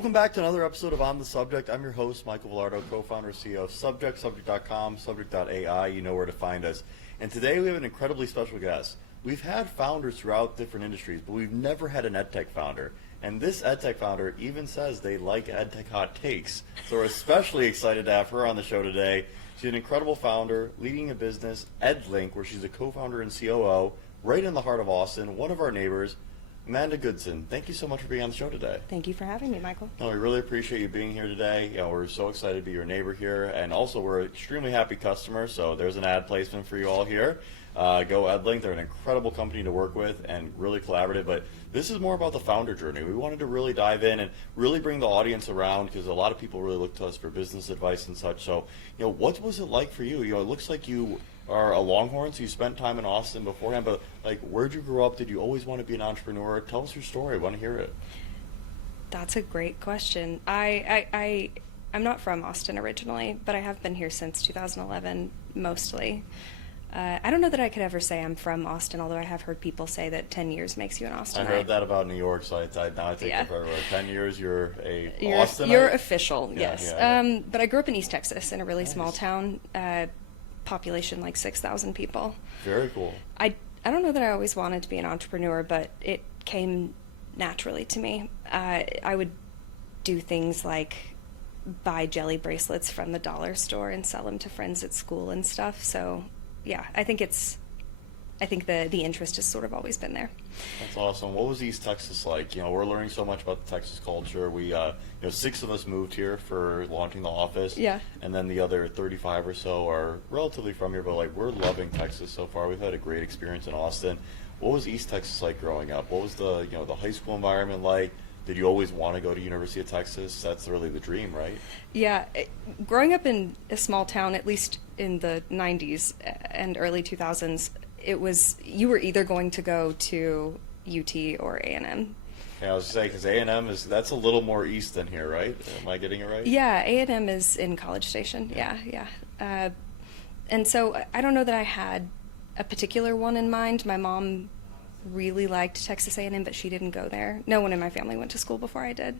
Welcome back to another episode of On the Subject. I'm your host, Michael Velardo, co-founder and CEO of Subject, subject.com, subject.ai. You know where to find us. And today we have an incredibly special guest. We've had founders throughout different industries, but we've never had an EdTech founder. And this EdTech founder even says they like EdTech hot takes. So we're especially excited to have her on the show today. She's an incredible founder, leading a business, Edlink, where she's a co-founder and COO, right in the heart of Austin, one of our neighbors. Amanda Goodson, thank you so much for being on the show today. Thank you for having me, Michael. No, we really appreciate you being here today. You know, we're so excited to be your neighbor here, and also we're extremely happy customers, so there's an ad placement for you all here. Go Edlink, they're an incredible company to work with and really collaborative, but this is more about the founder journey. We wanted to really dive in and really bring the audience around because a lot of people really look to us for business advice and such. So, you know, what was it like for you? You know, it looks like you are a Longhorn, so you spent time in Austin beforehand, but like, where'd you grow up? Did you always want to be an entrepreneur? Tell us your story. I want to hear it. That's a great question. I'm not from Austin originally, but I have been here since 2011, mostly. I don't know that I could ever say I'm from Austin, although I have heard people say that 10 years makes you an Austinite. I heard that about New York, so now I take it for everywhere. 10 years, you're a Austinite? You're official, yeah, yes. Yeah. But I grew up in East Texas in a really small town, population like 6,000 people. Very cool. I don't know that I always wanted to be an entrepreneur, but it came naturally to me. I would do things like buy jelly bracelets from the dollar store and sell them to friends at school and stuff. So yeah, I think the interest has sort of always been there. That's awesome. What was East Texas like? You know, we're learning so much about the Texas culture. We, 6 of us moved here for launching the office. Yeah. And then the other 35 or so are relatively from here, but like we're loving Texas so far. We've had a great experience in Austin. What was East Texas like growing up? What was the high school environment like? Did you always want to go to University of Texas? That's really the dream, right? Yeah. Growing up in a small town, at least in the 90s and early 2000s, you were either going to go to UT or A&M. Yeah, I was going to say, because A&M that's a little more east than here, right? Am I getting it right? Yeah, A&M is in College Station. Yeah. And so I don't know that I had a particular one in mind. My mom really liked Texas A&M, but she didn't go there. No one in my family went to school before I did.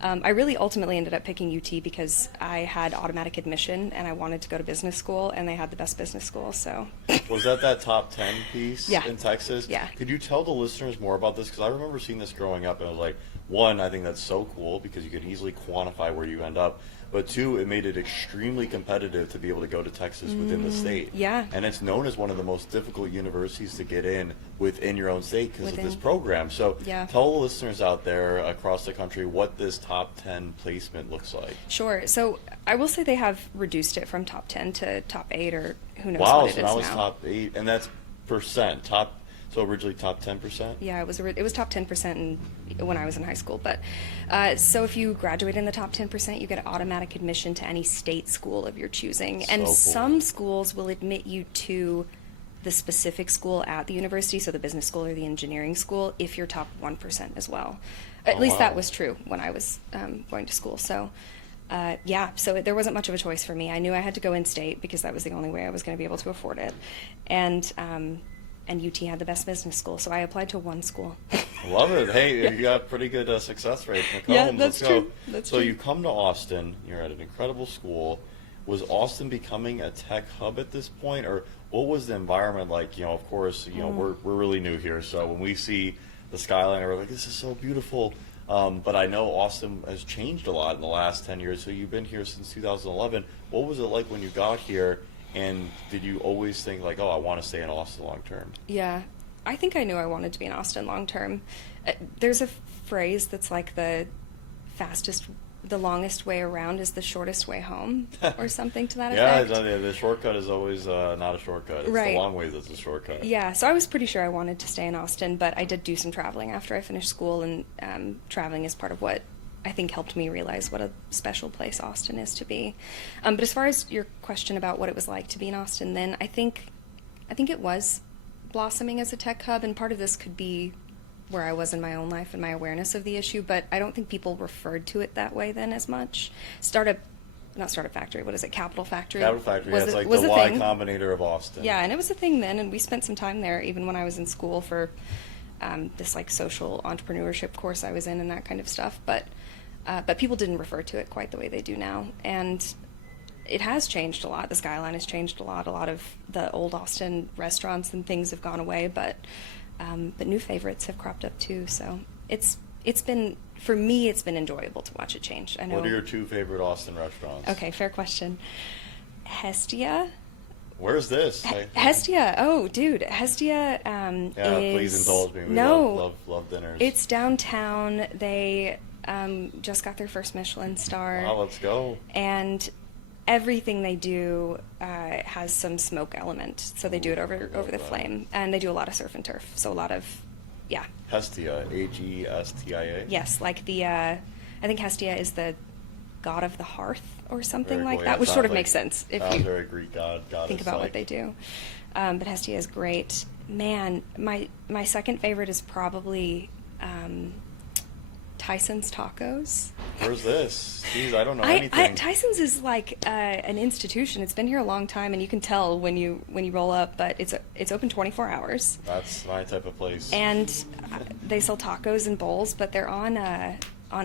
I really ultimately ended up picking UT because I had automatic admission and I wanted to go to business school, and they had the best business school. So was that top 10 piece in Texas? Yeah. Could you tell the listeners more about this? Because I remember seeing this growing up, and I was like, one, I think that's so cool because you can easily quantify where you end up. But two, it made it extremely competitive to be able to go to Texas within the state. Yeah. And it's known as one of the most difficult universities to get in within your own state because of this program. So tell the listeners out there across the country what this top 10 placement looks like. Sure. So I will say they have reduced it from top 10 to top 8 or who knows what it is now. Wow, so now it's top 8, and that's percent. So originally top 10%? Yeah, it was top 10% when I was in high school. But so if you graduate in the top 10%, you get automatic admission to any state school of your choosing. And cool. Some schools will admit you to the specific school at the university, so the business school or the engineering school, if you're top 1% as well. At least that was true when I was going to school. So so there wasn't much of a choice for me. I knew I had to go in-state because that was the only way I was going to be able to afford it. And UT had the best business school, so I applied to one school. Love it. Hey, you got pretty good success rate. That's true. So you come to Austin, you're at an incredible school. Was Austin becoming a tech hub at this point, or what was the environment like? Of course, we're really new here, so when we see the skyline, we're like, this is so beautiful. But I know Austin has changed a lot in the last 10 years, so you've been here since 2011. What was it like when you got here? And did you always think like, I want to stay in Austin long term? Yeah, I think I knew I wanted to be in Austin long term. There's a phrase that's like the longest way around is the shortest way home, or something to that effect. Yeah, the shortcut is always not a shortcut. It's right. The long way that's a shortcut. Yeah, so I was pretty sure I wanted to stay in Austin, but I did do some traveling after I finished school, and traveling is part of what I think helped me realize what a special place Austin is to be. But as far as your question about what it was like to be in Austin then, I think it was blossoming as a tech hub, and part of this could be where I was in my own life and my awareness of the issue, but I don't think people referred to it that way then as much. Capital Factory, Capital Factory, it's like the Y Combinator of Austin. Yeah, and it was a thing then, and we spent some time there even when I was in school for this like social entrepreneurship course I was in and that kind of stuff. But but people didn't refer to it quite the way they do now. And it has changed a lot. The skyline has changed a lot. A lot of the old Austin restaurants and things have gone away, but new favorites have cropped up too. So it's been, for me, it's been enjoyable to watch it change. I know. What are your 2 favorite Austin restaurants? Okay, fair question. Hestia. Where's this? Hestia. Oh, dude, Hestia is... Please indulge me. We love dinners. It's downtown. They just got their first Michelin star. Wow, let's go. And everything they do has some smoke element. So they do it over the flame. And they do a lot of surf and turf. So a lot of, yeah. Hestia, Hestia? Yes, like I think Hestia is the god of the hearth or something Very like cool. that, Yeah, which sort of sounds makes sense if sounds you very Greek god. think about what they do. But Hestia is great. Man, my second favorite is probably Tyson's Tacos. Where's this? Jeez, I don't know anything. Tyson's is like an institution. It's been here a long time, and you can tell when you roll up. But it's open 24 hours. That's my type of place. And they sell tacos and bowls, but they're on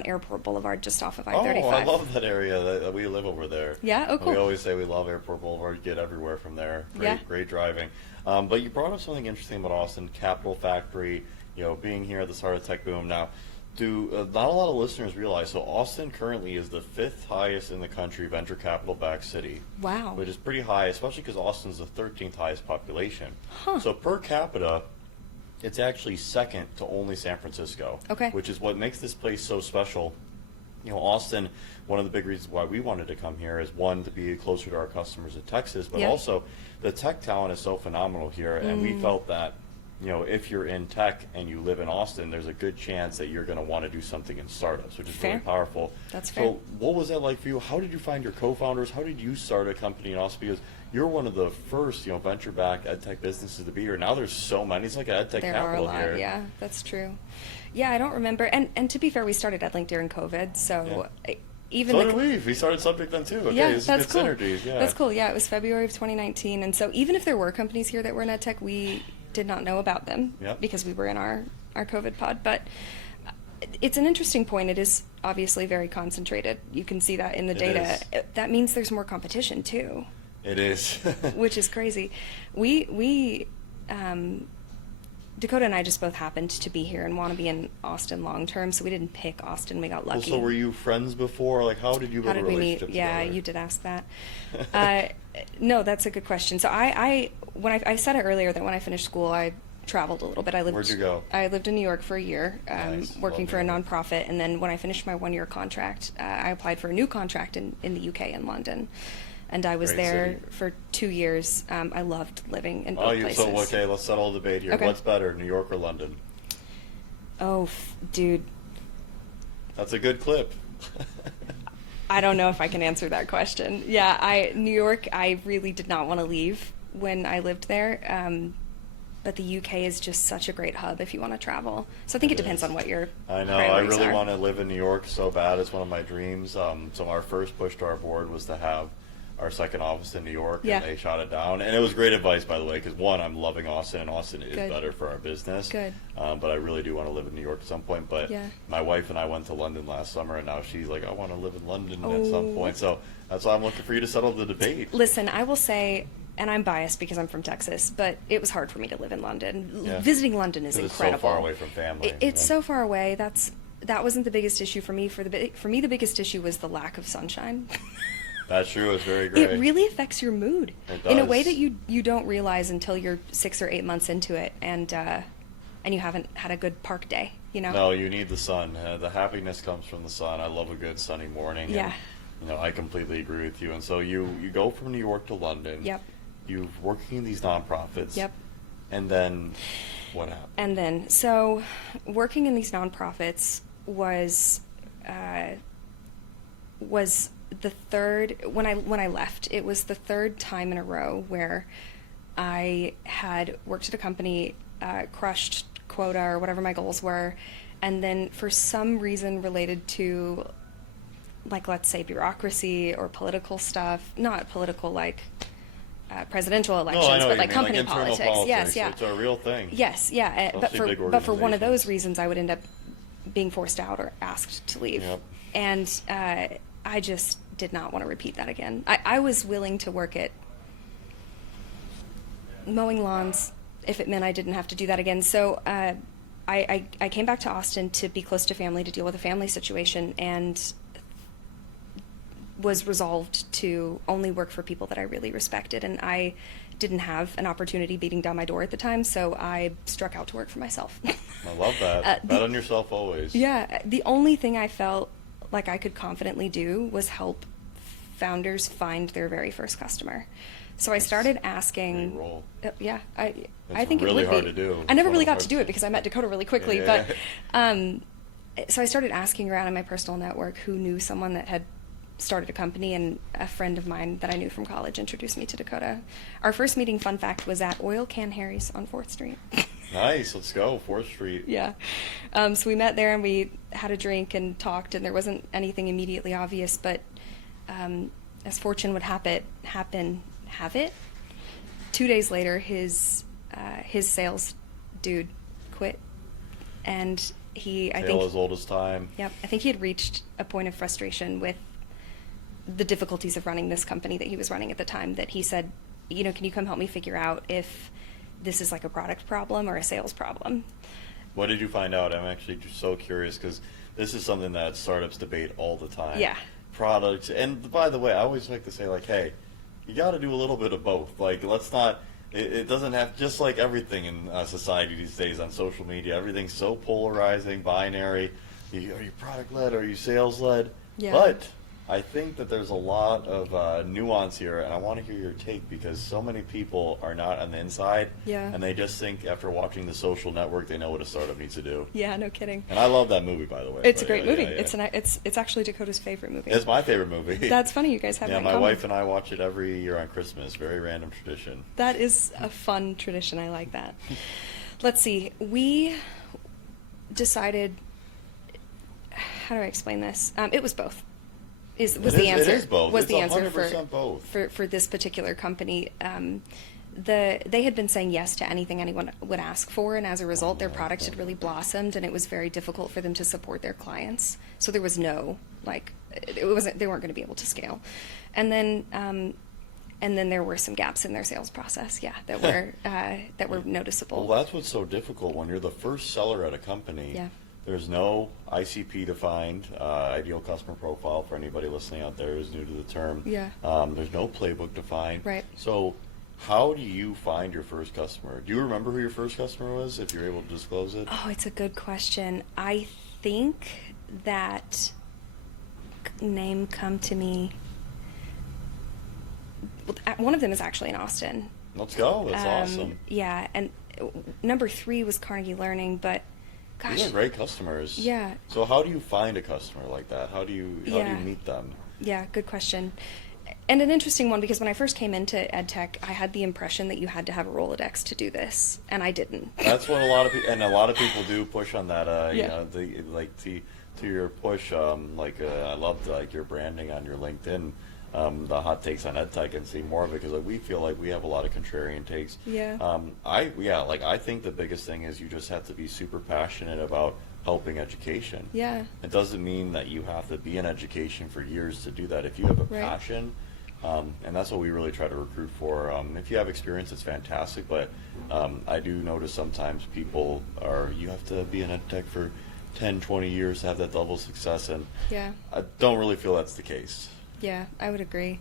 Airport Boulevard, just off of I-35. Oh, I love that area. That we live over there. Yeah. Oh, cool. We always say we love Airport Boulevard. Get everywhere from there. Great driving. But you brought up something interesting about Austin, Capital Factory. Being here at the start of tech boom. Now, not a lot of listeners realize, so Austin currently is the 5th highest in the country venture capital backed city. Wow. Which is pretty high, especially because Austin's the 13th highest population. Huh. So per capita, it's actually second to only San Francisco. Okay. Which is what makes this place so special. Austin, one of the big reasons why we wanted to come here is, one, to be closer to our customers in Texas, but also the tech talent is so phenomenal here, and we felt that if you're in tech and you live in Austin, there's a good chance that you're going to want to do something in startups, which is really powerful. That's fair. So what was that like for you? How did you find your co-founders? How did you start a company in Austin? Because you're one of the first, venture-backed EdTech businesses to be here. Now there's so many. It's like an EdTech there capital are a lot, here. Yeah, that's true. Yeah, I don't remember. And to be fair, we started Edlink during COVID, so... Even so did we. We started Subject then too. Okay, yeah, that's good cool. Synergies. Yeah, that's cool. Yeah, it was February of 2019, and so even if there were companies here that were in EdTech, we did not know about them because we were in our COVID pod. But it's an interesting point. It is obviously very concentrated. You can see that in the data. That means there's more competition too. It is. Which is crazy. We Dakota and I just both happened to be here and want to be in Austin long term, so we didn't pick Austin. We got lucky. Well, so were you friends before? Like, how did you build a relationship together? Yeah, you did ask that. No, that's a good question. So I said it earlier that when I finished school, I traveled a little bit. Where'd you go? I lived in New York for a year, Nice. working for a nonprofit, and then when I finished my 1-year contract, I applied for a new contract in the UK in London. And I was Great there city. for 2 years. I loved living in both places. So okay, let's settle the debate here. Okay. What's better, New York or London? Oh, dude. That's a good clip. I don't know if I can answer that question. Yeah, New York, I really did not want to leave when I lived there. But the UK is just such a great hub if you want to travel. So I think it depends on what your I know. I really want to live in New York so bad. It's one of my dreams. So our first push to our board was to have our second office in New York, and they shot it down. And it was great advice, by the way, because one, I'm loving Austin, and Austin is better for our business. Good. But I really do want to live in New York at some point. But my wife and I went to London last summer, and now she's like, I want to live in London at some point. So that's why I'm looking for you to settle the debate. Listen, I will say, and I'm biased because I'm from Texas, but it was hard for me to live in London. Visiting London is incredible. It's so far away from family. It's so far away. That wasn't the biggest issue for me. For me, the biggest issue was the lack of sunshine. That's true. It's very great. It really affects your mood It does. in a way that you don't realize until you're 6 or 8 months into it, and you haven't had a good park day. No, you need the sun. The happiness comes from the sun. I love a good sunny morning. Yeah. And, I completely agree with you. And so you go from New York to London. Yep. You're working in these nonprofits. Yep. And then what happened? And then, so working in these nonprofits was the third, when I left, it was the third time in a row where I had worked at a company, crushed quota or whatever my goals were, and then for some reason related to, like, let's say bureaucracy or political stuff, not political like presidential elections, but like company internal politics. Yes, yeah. It's a real thing. Yes, yeah. But for one of those organizations. reasons, I would end up being forced out or asked to leave. Yep. And I just did not want to repeat that again. I was willing to work at mowing lawns if it meant I didn't have to do that again. So I came back to Austin to be close to family, to deal with a family situation, and was resolved to only work for people that I really respected. And I didn't have an opportunity beating down my door at the time, so I struck out to work for myself. I love that. Bet on yourself always. Yeah. The only thing I felt like I could confidently do was help founders find their very first customer. So I started asking. Yeah, I think it really would hard be. to do. I never really got to do it because I met Dakota really quickly. Yeah. But so I started asking around in my personal network who knew someone that had started a company, and a friend of mine that I knew from college introduced me to Dakota. Our first meeting, fun fact, was at Oil Can Harry's on 4th Street. Nice, let's go, 4th Street. Yeah. So we met there and we had a drink and talked, and there wasn't anything immediately obvious, but as fortune would have it, 2 days later, his sales dude quit, and I think as old as time. Yep, I think he had reached a point of frustration with the difficulties of running this company that he was running at the time, that he said, can you come help me figure out if this is like a product problem or a sales problem? What did you find out? I'm actually just so curious, because this is something that startups debate all the time. Yeah. Products, and by the way, I always like to say, like, hey, you got to do a little bit of both. Like, let's not, it doesn't have, just like everything in society these days on social media, everything's so polarizing, binary. Are you product-led? Are you sales-led? Yeah. But I think that there's a lot of nuance here, and I want to hear your take, because so many people are not on the inside, Yeah. and they just think after watching The Social Network they know what a startup needs to do. Yeah, no kidding. And I love that movie, by the way. It's a But great yeah, movie. yeah, yeah. It's actually Dakota's favorite movie. It's my favorite movie. That's funny. You guys have Yeah, that in my common. wife and I watch it every year on Christmas. Very random tradition. That is a fun tradition. I like that. Let's see. We decided. How do I explain this? It was both. Was the answer? It is both. Was It's the answer 100% both. for this particular company? They had been saying yes to anything anyone would ask for, and as a result, their product had really blossomed, and it was very difficult for them to support their clients. So there was no they weren't going to be able to scale, and then there were some gaps in their sales process. Yeah, that were noticeable. Well, that's what's so difficult when you're the first seller at a company. Yeah. There's no ICP defined, ideal customer profile, for anybody listening out there who's new to the term. Yeah. There's no playbook defined. Right. So how do you find your first customer? Do you remember who your first customer was, if you're able to disclose it? Oh, it's a good question. I think that name come to me. One of them is actually in Austin. Let's go. That's awesome. Yeah, and number 3 was Carnegie Learning, but gosh. These are great customers. Yeah. So how do you find a customer like that? How do you meet them? Yeah, good question. And an interesting one, because when I first came into EdTech, I had the impression that you had to have a Rolodex to do this, and I didn't. That's what a lot of people do push on that. Yeah. To your push. I loved your branding on your LinkedIn. The hot takes on EdTech, and see more of it, because we feel like we have a lot of contrarian takes. Yeah. I think the biggest thing is you just have to be super passionate about helping education. Yeah. It doesn't mean that you have to be in education for years to do that. If you have a passion, and that's what we really try to recruit for. If you have experience, it's fantastic, but I do notice sometimes people you have to be in EdTech for 10, 20 years to have that level of success, and Yeah. I don't really feel that's the case. Yeah, I would agree.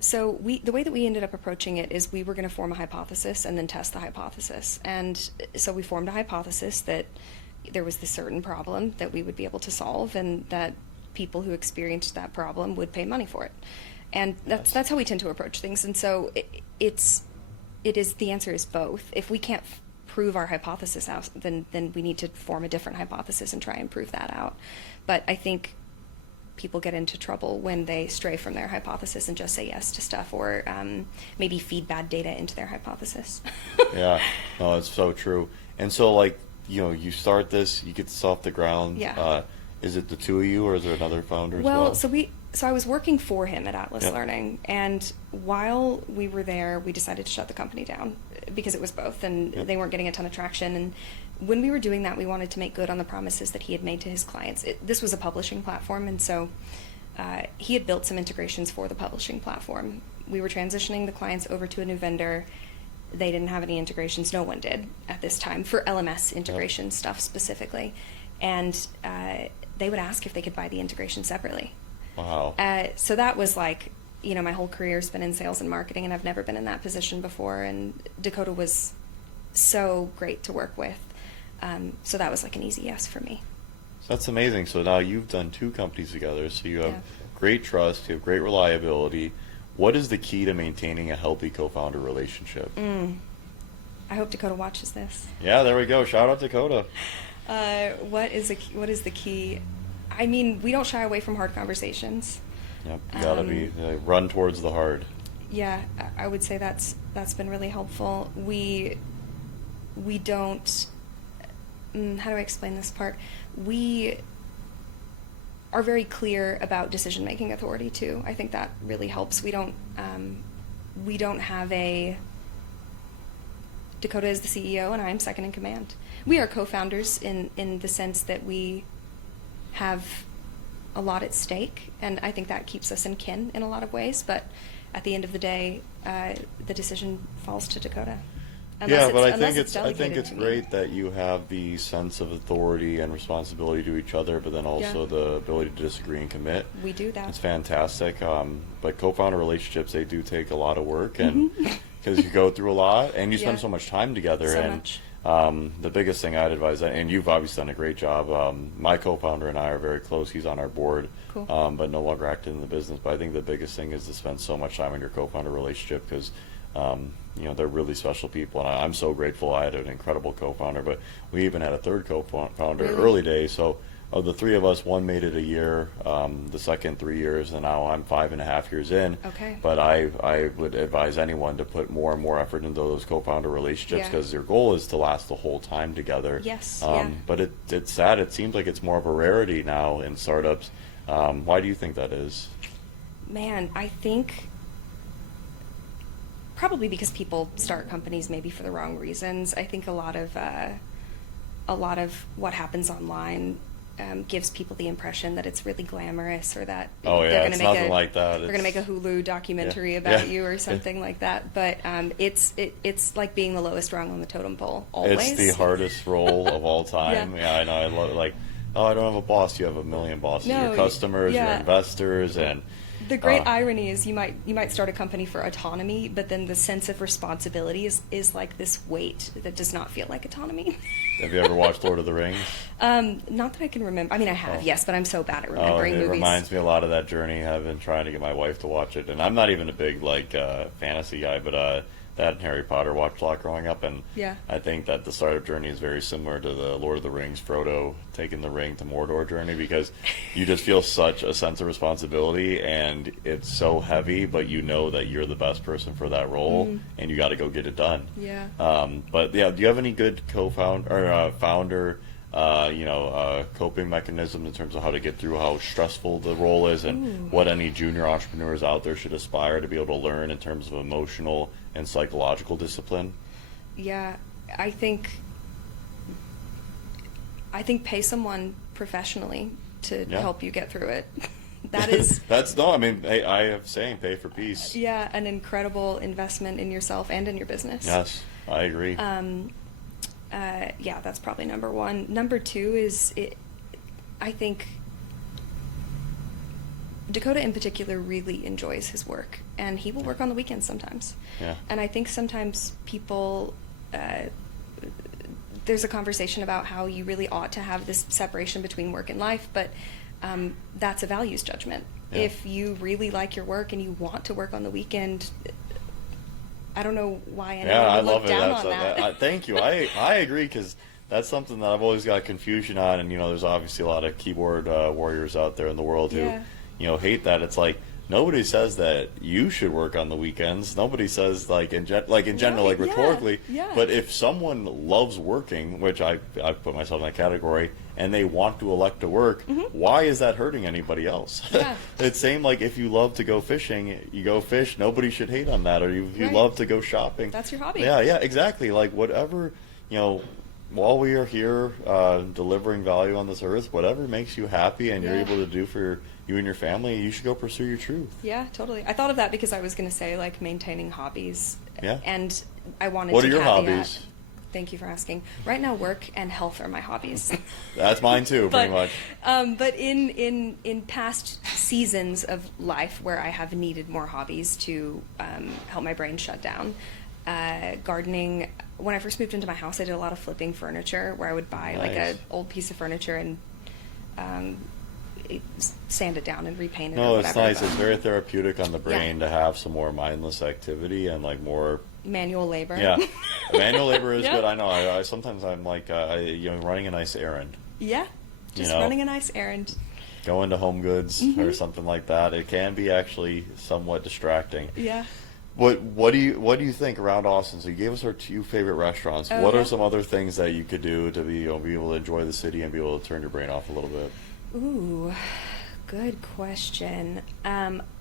So the way that we ended up approaching it is we were going to form a hypothesis and then test the hypothesis. And so we formed a hypothesis that there was this certain problem that we would be able to solve, and that people who experienced that problem would pay money for it. And that's how we tend to approach things. And so the answer is both. If we can't prove our hypothesis out, then we need to form a different hypothesis and try and prove that out. But I think people get into trouble when they stray from their hypothesis and just say yes to stuff, or maybe feed bad data into their hypothesis. Yeah, no, it's so true. And so, you start this, you get this off the ground. Yeah. Is it the two of you, or is there another founder as well? So I was working for him at Atlas Yep. Learning, and while we were there, we decided to shut the company down because it was both, and Yep. they weren't getting a ton of traction. And when we were doing that, we wanted to make good on the promises that he had made to his clients. This was a publishing platform, and so he had built some integrations for the publishing platform. We were transitioning the clients over to a new vendor. They didn't have any integrations. No one did at this time for LMS integration stuff specifically. And they would ask if they could buy the integration separately. Wow. So that was like, you know, my whole career's been in sales and marketing, and I've never been in that position before. And Dakota was so great to work with. So that was like an easy yes for me. So that's amazing. So now you've done 2 companies together. So you have Yeah. great trust, you have great reliability. What is the key to maintaining a healthy co-founder relationship? I hope Dakota watches this. Yeah, there we go. Shout out Dakota. What is the key? I mean, we don't shy away from hard conversations. Yep, you gotta be run towards the hard. Yeah, I would say that's been really helpful. We don't. How do I explain this part? We are very clear about decision-making authority too. I think that really helps. We don't have a Dakota is the CEO and I'm second in command. We are co-founders in the sense that we have a lot at stake, and I think that keeps us in kin in a lot of ways. But at the end of the day, the decision falls to Dakota. Yeah, but I think it's delegated to me. great that you have the sense of authority and responsibility to each other, but then also the ability to disagree and commit. We do that. It's fantastic. But co-founder relationships, they do take a lot of work, and because you go through a lot and you spend so much time together. So and much. The biggest thing I'd advise, and you've obviously done a great job. My co-founder and I are very close. He's on our board, Cool. But no longer active in the business. But I think the biggest thing is to spend so much time in your co-founder relationship, because you know, they're really special people, and I'm so grateful. I had an incredible co-founder, but we even had a third co-founder early days. So of the 3 of us, one made it a year, the second 3 years, and now I'm 5.5 years in. Okay. But I would advise anyone to put more and more effort into those co-founder relationships, because your goal is to last the whole time together. Yes. But it's sad. It seems like it's more of a rarity now in startups. Why do you think that is? Man, I think probably because people start companies maybe for the wrong reasons. I think a lot of what happens online gives people the impression that it's really glamorous, or that they're going to make like that. They're going to make a Hulu documentary about you or something like that. But it's like being the lowest rung on the totem pole. Always. It's the hardest role of all time. I know. I love it. Like, oh, I don't have a boss. You have a million bosses. No, your customers, your investors, and the great irony is you might start a company for autonomy, but then the sense of responsibility is like this weight that does not feel like autonomy. Have you ever watched Lord of the Rings? Not that I can remember. I mean, I have, yes, but I'm so bad at remembering it movies. Reminds me a lot of that journey. I've been trying to get my wife to watch it, and I'm not even a big fantasy guy, but Dad and Harry Potter watched a lot growing up, and I think that the startup journey is very similar to the Lord of the Rings, Frodo taking the ring to Mordor journey, because you just feel such a sense of responsibility, and it's so heavy, but you know that you're the best person for that role, and you got to go get it done. Yeah. But yeah, do you have any good co-founder or founder coping mechanisms in terms of how to get through how stressful the role is, and what any junior entrepreneurs out there should aspire to be able to learn in terms of emotional and psychological discipline? Yeah, I think pay someone professionally to help you get through it. That is I have saying pay for peace. Yeah, an incredible investment in yourself and in your business. Yes, I agree. That's probably number one. Number two is I think Dakota in particular really enjoys his work, and he will work on the weekends sometimes. Yeah. And I think sometimes people, there's a conversation about how you really ought to have this separation between work and life, but that's a values judgment. Yeah. If you really like your work and you want to work on the weekend, I don't know why anyone would look down on that. Thank you. I agree, because that's something that I've always got confusion on, and there's obviously a lot of keyboard warriors out there in the world who hate that. It's like nobody says that you should work on the weekends. Nobody says in general, rhetorically. Yeah. But if someone loves working, which I put myself in that category, and they want to elect to work, why is that hurting anybody else? Yeah. It's same like if you love to go fishing, you go fish. Nobody should hate on that. Or if you love to go shopping, That's your hobby. Yeah, exactly. Like whatever, while we are here delivering value on this earth, whatever makes you happy and you're Yeah. able to do for you and your family, you should go pursue your truth. Yeah, totally. I thought of that because I was going to say like maintaining hobbies. Yeah. And I wanted What to are your caveat- hobbies? Thank you for asking. Right now, work and health are my hobbies. That's mine too, pretty much. But in past seasons of life where I have needed more hobbies to help my brain shut down, gardening. When I first moved into my house, I did a lot of flipping furniture, where I would buy like Nice. an old piece of furniture and sand it down and repaint it. No, or it's whatever. nice. It's very therapeutic on the brain Yeah. to have some more mindless activity and like more. Manual labor. Yeah, manual labor is Yeah. good. I know. I sometimes I'm like running a nice errand, Yeah, just know. running a nice errand. going to Home Goods or Mhm. something like that. It can be actually somewhat distracting. Yeah. What do you think around Austin? So you gave us our 2 favorite restaurants. What Okay. are some other things that you could do to be able to enjoy the city and be able to turn your brain off a little bit? Ooh, good question.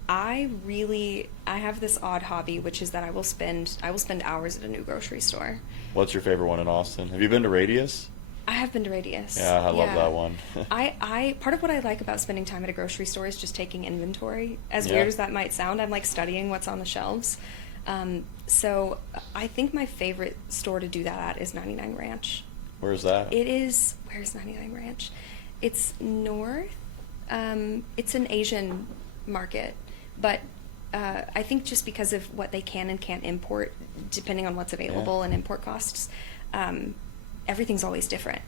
I have this odd hobby, which is that I will spend hours at a new grocery store. What's your favorite one in Austin? Have you been to Radius? I have been to Radius. Yeah, I love that one. I part of what I like about spending time at a grocery store is just taking inventory. As Yeah. weird as that might sound, I'm like studying what's on the shelves. So I think my favorite store to do that at is 99 Ranch. Where's that? Where's 99 Ranch? It's north. It's an Asian market, but I think just because of what they can and can't import, depending on what's available Yeah. and import costs, everything's always different.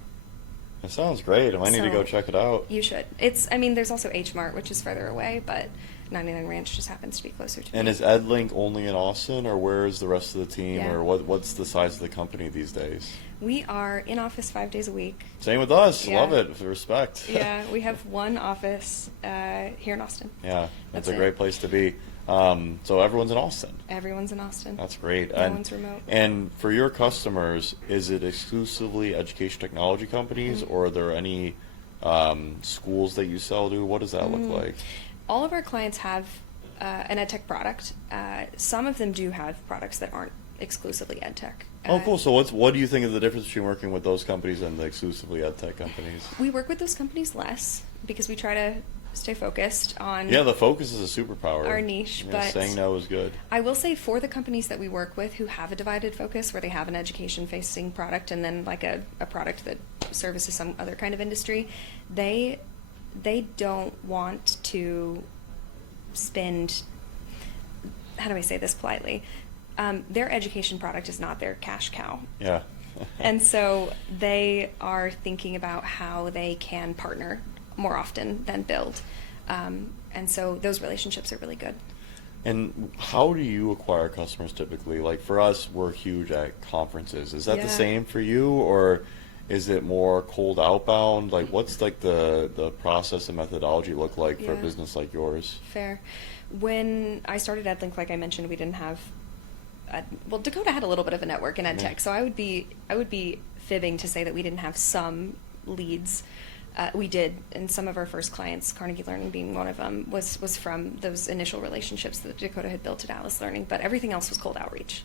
It sounds great. I might need to go So, check it out. You should. There's also H Mart, which is further away, but 99 Ranch just happens to be closer to And me. is EdLink only in Austin, or where is the rest of the team, Yeah. or what's the size of the company these days? We are in office 5 days a week. Same with us. Yeah. Love it. Respect. Yeah, we have one office here in Austin. Yeah, That's it's a it. great place to be. So everyone's in Austin. Everyone's in Austin. That's great. No one's remote. And for your customers, is it exclusively education technology companies, Mhm. or are there any schools that you sell to? What does that look like? All of our clients have an EdTech product. Some of them do have products that aren't exclusively EdTech. Oh, cool. So what do you think of the difference between working with those companies and the exclusively EdTech companies? We work with those companies less because we try to stay focused on Yeah, the focus is a superpower. our niche, Yeah, but saying no is good. I will say for the companies that we work with who have a divided focus, where they have an education-facing product and then like a product that services some other kind of industry, they don't want to spend, how do I say this politely? Their education product is not their cash cow. Yeah. And so they are thinking about how they can partner more often than build. And so those relationships are really good. And how do you acquire customers typically? Like for us, we're huge at conferences. Is that the Yeah. same for you, or is it more cold outbound? Like what's like the process and methodology look like for a Yeah. business like yours? Fair. When I started EdLink, like I mentioned, we didn't have. Well, Dakota had a little bit of a network in EdTech, Yeah. so I would be fibbing to say that we didn't have some leads. We did, and some of our first clients, Carnegie Learning being one of them, was from those initial relationships that Dakota had built at Alice Learning. But everything else was cold outreach.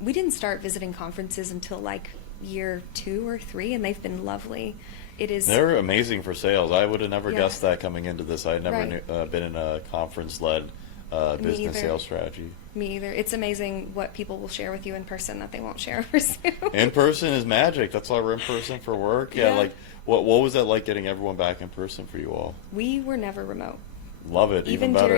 We didn't start visiting conferences until like year 2 or 3, and they've been lovely. It is. They're amazing for sales. I would have never Yeah. guessed that coming into this. I'd never Right. been in a conference-led business either. sales strategy. Me either. It's amazing what people will share with you in person that they won't share over Zoom. In person is magic. That's why we're in person for work. Yeah, Yeah. like what was that like getting everyone back in person for you all? We were never remote. Love it. Even Even better.